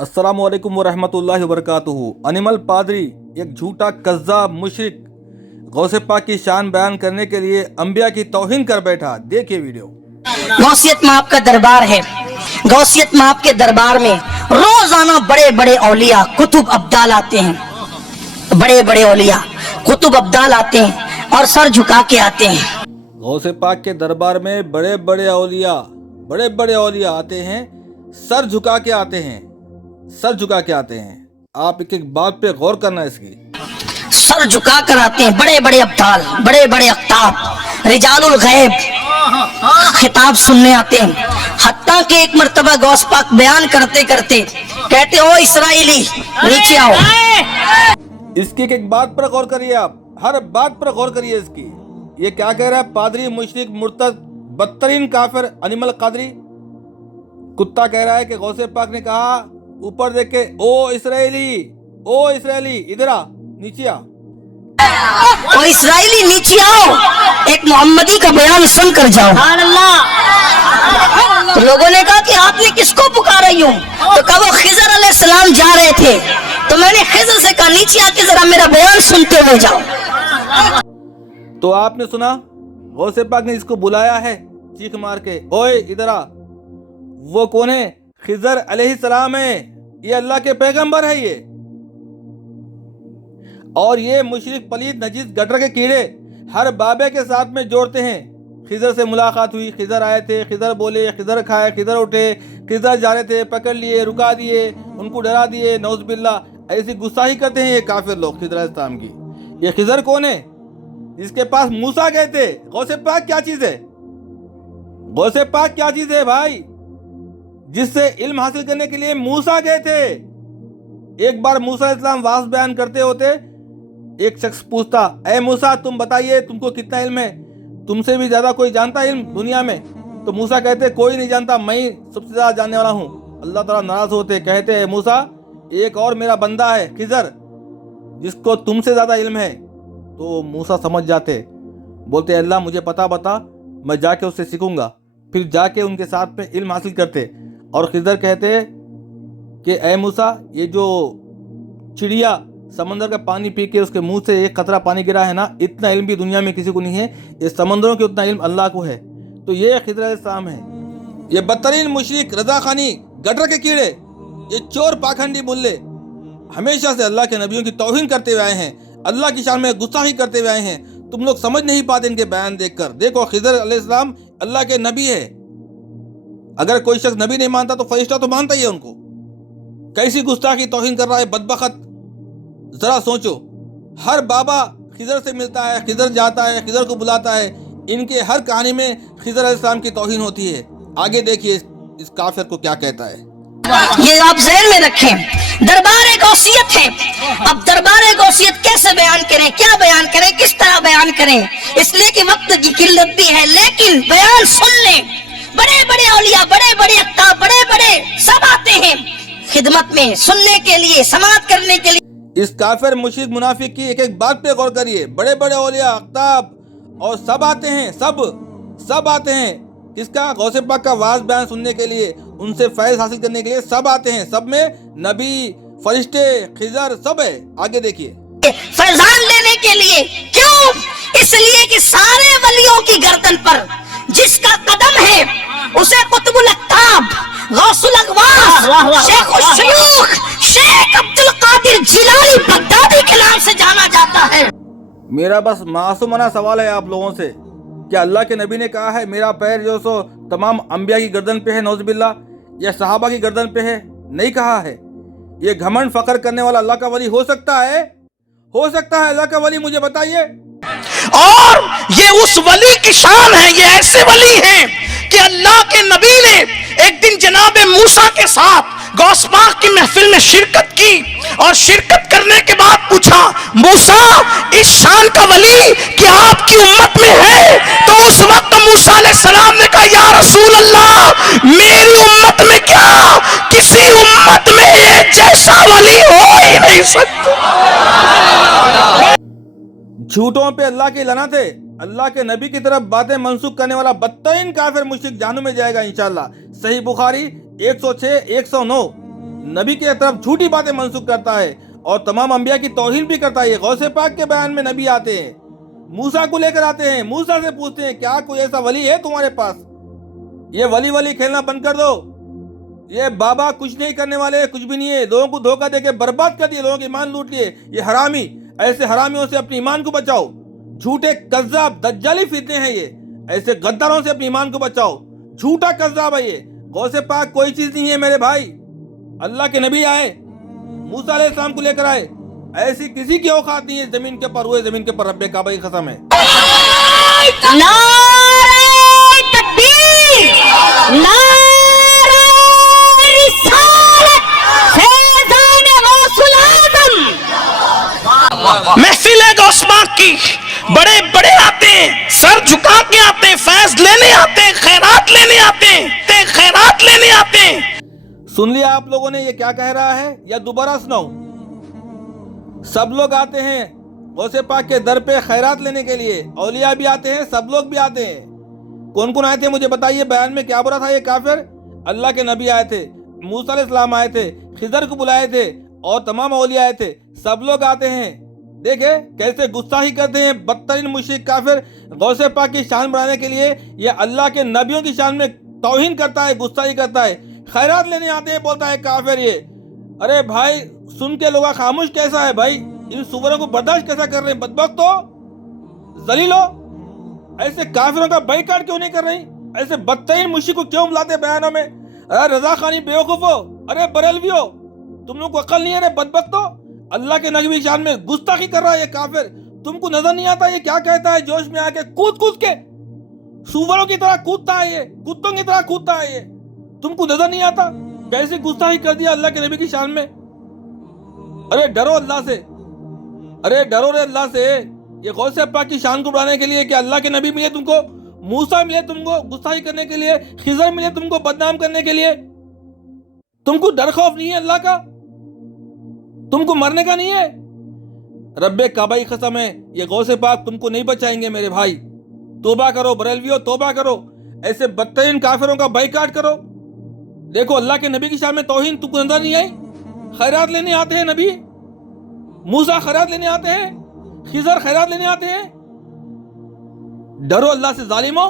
अस्सलामु अलैकुम वरहमतुल्लाहि वबरकातुहू। अनिमल पादरी एक झूठा कज़्ज़ाब मुशरिक गौसे पाक की शान बयान करने के लिए अंबिया की तौहीन कर बैठा। देखिए वीडियो। गौसियत में आपका दरबार है। गौसियत में आपके दरबार में रोजाना बड़े बड़े औलिया कुतुब अब्दाल आते हैं। बड़े बड़े औलिया कुतुब अब्दाल आते हैं और सर झुका के आते हैं। गौसे पाक के दरबार में बड़े बड़े औलिया आते हैं, सर झुका के आते हैं, सर झुका के आते हैं। आप एक एक बात पे गौर करना इसकी। सर झुका कर आते हैं बड़े बड़े अब्दाल, बड़े बड़े अख्ताब, रिजालुल गैब खिताब सुनने आते हैं। हत्ता के एक मर्तबा गौस पाक बयान करते करते कहते हो इस्राएली नीचे आओ। इसकी एक एक बात पर गौर करिए, आप हर बात पर गौर करिए इसकी। ये क्या कह रहा है? पादरी मुशरिक मुर्तद बदतरीन काफिर अनिमल कादरी कुत्ता कह रहा है कि गौसे पाक ने कहा ऊपर देख के, ओ इस्राएली इधर आ, नीचे आ। ओ इस्राएली नीचे आओ, एक मोहम्मदी का बयान सुन कर जाओ। तो लोगों ने कहा कि आपने किसको पुकारा यूं? तो कहा वो खिजर अलैहिस्सलाम जा रहे थे, तो मैंने खिजर से कहा नीचे आके जरा मेरा बयान सुनते हुए जाओ। तो आपने सुना, गौसे पाक ने इसको बुलाया है चीख मार के, ओए इधर आ। वो कौन है? खिजर अलैहिस्सलाम है, ये अल्लाह के पैगंबर है ये। और ये मुशरिक पलीद नजीस गटर के कीड़े हर बाबे के साथ में जोड़ते हैं। खिजर से मुलाकात हुई, खिजर आए थे, खिजर बोले, खिजर खाए, खिजर उठे, खिजर जा रहे थे, पकड़ लिए, रुका दिए, उनको डरा दिए। नौज बिल्लाह ऐसी गुस्साही करते हैं ये काफिर लोग खिजर अलैहिस्सलाम की। ये खिजर कौन है? जिसके पास मूसा गए थे। गौसे पाक क्या चीज है? गौसे पाक क्या चीज है भाई? जिससे इल्म हासिल करने के लिए मूसा गए थे। एक बार मूसा अलैहिस्सलाम वाज बयान करते होते, एक शख्स पूछता, ए मूसा तुम बताइए तुमको कितना इल्म है? तुमसे भी ज्यादा कोई जानता है इल्म दुनिया में? तो मूसा कहते कोई नहीं जानता, मैं ही सबसे ज्यादा जानने वाला हूँ। अल्लाह ताला नाराज होते, कहते हैं मूसा एक और मेरा बंदा है खिजर जिसको तुमसे ज्यादा इल्म है। तो मूसा समझ जाते, बोलते अल्लाह मुझे पता बता, मैं जाके उससे सीखूंगा। फिर जाके उनके साथ में इल्म हासिल करते। और खिजर कहते कि ए मूसा ये जो चिड़िया समंदर का पानी पी के उसके मुंह से एक कतरा पानी गिरा है ना, इतना इल्म भी दुनिया में किसी को नहीं है। ये समंदरों के उतना इल्म अल्लाह को है। तो ये खिजर अलैहिस्सलाम है। ये बदतरीन मुशरिक रजा खानी गटर के कीड़े, ये चोर पाखंडी मुल्ले हमेशा से अल्लाह के नबियों की तौहीन करते हुए आए हैं, अल्लाह की शान में गुस्ताखी करते हुए आए हैं। तुम लोग समझ नहीं पाते इनके बयान देखकर। देखो खिजर अलैहिस्सलाम अल्लाह के नबी है। अगर कोई शख्स नबी नहीं मानता तो फरिश्ता तो मानता ही है उनको। कैसी गुस्ताखी तौहीन कर रहा है बदबख्त, जरा सोचो। हर बाबा खिजर से मिलता है, खिजर जाता है, खिजर को बुलाता है। इनके हर कहानी में खिजर अलैहिस्सलाम की तौहीन होती है। आगे देखिए इस काफिर को क्या कहता है। ये आप ज़हन में रखें, दरबार गौसियत है। अब दरबार गौसियत कैसे बयान करें, क्या बयान करें, किस तरह बयान करें? इसलिए कि वक्त की किल्लत भी है, लेकिन बयान सुन लें। बड़े बड़े औलिया, बड़े बड़े अख्ताब, बड़े बड़े सब आते हैं खिदमत में, सुनने के लिए, समाअत करने के लिए। इस काफिर मुशरिक मुनाफिक की एक एक बात पे गौर करिए। बड़े बड़े औलिया अख्ताब और सब आते हैं, सब आते हैं। किसका? गौसे पाक का वाज बयान सुनने के लिए, उनसे फैज़ हासिल करने के लिए सब आते हैं। सब में नबी, फरिश्ते, खिजर सब है। आगे देखिए। फैजान लेने के लिए। क्यों? इसलिए कि सारे वलियों की गर्दन पर जिसका कदम है उसे कुतुबुल अख्ताब, गौसुल अगवास, शेखुल शुयूख, शेख अब्दुल कादिर जिलानी बगदादी के नाम से जाना जाता है। मेरा बस मासूमाना सवाल है आप लोगों से, क्या अल्लाह के नबी ने कहा है मेरा पैर जो सो तमाम अंबिया की गर्दन पे है नौज़ बिल्लाह, या सहाबा की गर्दन पे है? नहीं कहा है। ये घमंड फकर करने वाला अल्लाह का वली हो सकता है? हो सकता है अल्लाह का वली? मुझे बताइए। और ये उस वली की शान है। ये ऐसे वली हैं कि अल्लाह के नबी ने एक दिन जनाब मूसा के साथ गौस पाक की महफिल में शिरकत की और शिरकत करने के बाद पूछा, मूसा इस शान का वली क्या आपकी उम्मत में है? तो उस वक्त मूसा अलैहिस्सलाम ने कहा, या रसूल अल्लाह मेरी उम्मत में क्या, किसी उम्मत में एक जैसा वली हो ही नहीं सकता। झूठों पे अल्लाह की लानत है। अल्लाह के नबी की तरफ बातें मंसूख करने वाला बदतरीन काफिर मुशरिक जहन्नुम में जाएगा इंशाअल्लाह। सही बुखारी 106 109। नबी की तरफ झूठी बातें मंसूख करता है और तमाम अंबिया की तौहीन भी करता है। ये गौसे पाक के बयान में नबी आते हैं, मूसा को लेकर आते हैं, मूसा से पूछते हैं क्या कोई ऐसा वली है तुम्हारे पास? ये वली खेलना बंद कर दो। ये बाबा कुछ नहीं करने वाले, कुछ भी नहीं है। लोगों को धोखा देके बर्बाद कर दिए, लोगों के ईमान लूट लिए। ये हरामी, ऐसे हरामियों से अपने ईमान को बचाओ। झूठे कज़्ज़ाब दज्जाली फितने हैं ये, ऐसे गद्दारों से अपने ईमान को बचाओ। झूठा कज़्ज़ाब है ये। गौसे पाक कोई चीज नहीं है मेरे भाई। अल्लाह के नबी आए, मूसा अलैहिस्सलाम को लेकर आए, ऐसी किसी की औकात नहीं है जमीन के पर हुए, जमीन के पर रब्बे काबा की कसम है। नारे तकबीर, नारे रिसालत, फैज़ान गौसुल आज़म। महफिल है गौसपाक की, बड़े बड़े आते हैं, सर झुका के आते हैं, फैज लेने आते हैं, खैरात लेने आते हैं, खैरात लेने आते हैं। सुन लिया आप लोगों ने ये क्या कह रहा है, या दोबारा सुनाऊं? सब लोग आते हैं गौसे पाक के दर पे खैरात लेने के लिए, औलिया भी आते हैं, सब लोग भी आते हैं। कौन कौन आए थे मुझे बताइए। बयान में क्या बुरा था ये काफिर? अल्लाह के नबी आए थे, मूसा अलैहिस्सलाम आए थे, खिजर को बुलाए थे और तमाम औलिया आए थे, सब लोग आते हैं। देखे कैसे गुस्ताखी करते हैं बदतरीन मुशरिक काफिर। गौसे पाक की शान बढ़ाने के लिए ये अल्लाह के नबियों की शान में तौहीन करता है, गुस्ताखी करता है। खैरात लेने आते हैं बोलता है काफिर ये। अरे भाई सुन के लोग खामोश कैसा है भाई? इन सुवरों को बर्दाश्त कैसा कर रहे हैं? बदबख्तो, जलीलो, ऐसे काफिरों का बाइकाट क्यों नहीं कर रही? ऐसे बदतरीन मुश्रिक को क्यों बुलाते बयानों में? अरे रजा खानी बेवकूफो, अरे बरेलवियो, तुम लोग को अकल नहीं है? अरे बदबख्तो, अल्लाह के नबी की शान में गुस्ताखी कर रहा है ये काफिर। तुमको नजर नहीं आता ये क्या कहता है? जोश में आके कूद के सुवरों की तरह कूदता है ये, कुत्तों की तरह कूदता है ये। तुमको नजर नहीं आता कैसे गुस्ताखी कर दिया अल्लाह के नबी की शान में? अरे डरो अल्लाह से, अरे डरो रे अल्लाह से। ये गौसे पाक की शान को बढ़ाने के लिए कि अल्लाह के नबी मिले तुमको, मूसा मिले तुमको गुस्ताखी करने के लिए, खिजर मिले तुमको बदनाम करने के लिए, तुमको डर खौफ नहीं है अल्लाह का? तुमको मरने का नहीं है? रब्बे काबा की कसम है ये गौसे पाक तुमको नहीं बचाएंगे मेरे भाई। तौबा करो बरेलवियो, तौबा करो, ऐसे बदतरीन काफिरों का बाइकाट करो। देखो अल्लाह के नबी की शान में तौहीन तुमको नजर नहीं आई? खैरात लेने आते हैं नबी, मूसा खैरात लेने आते हैं, खिजर खैरात लेने आते हैं। डरो अल्लाह से जालिमो।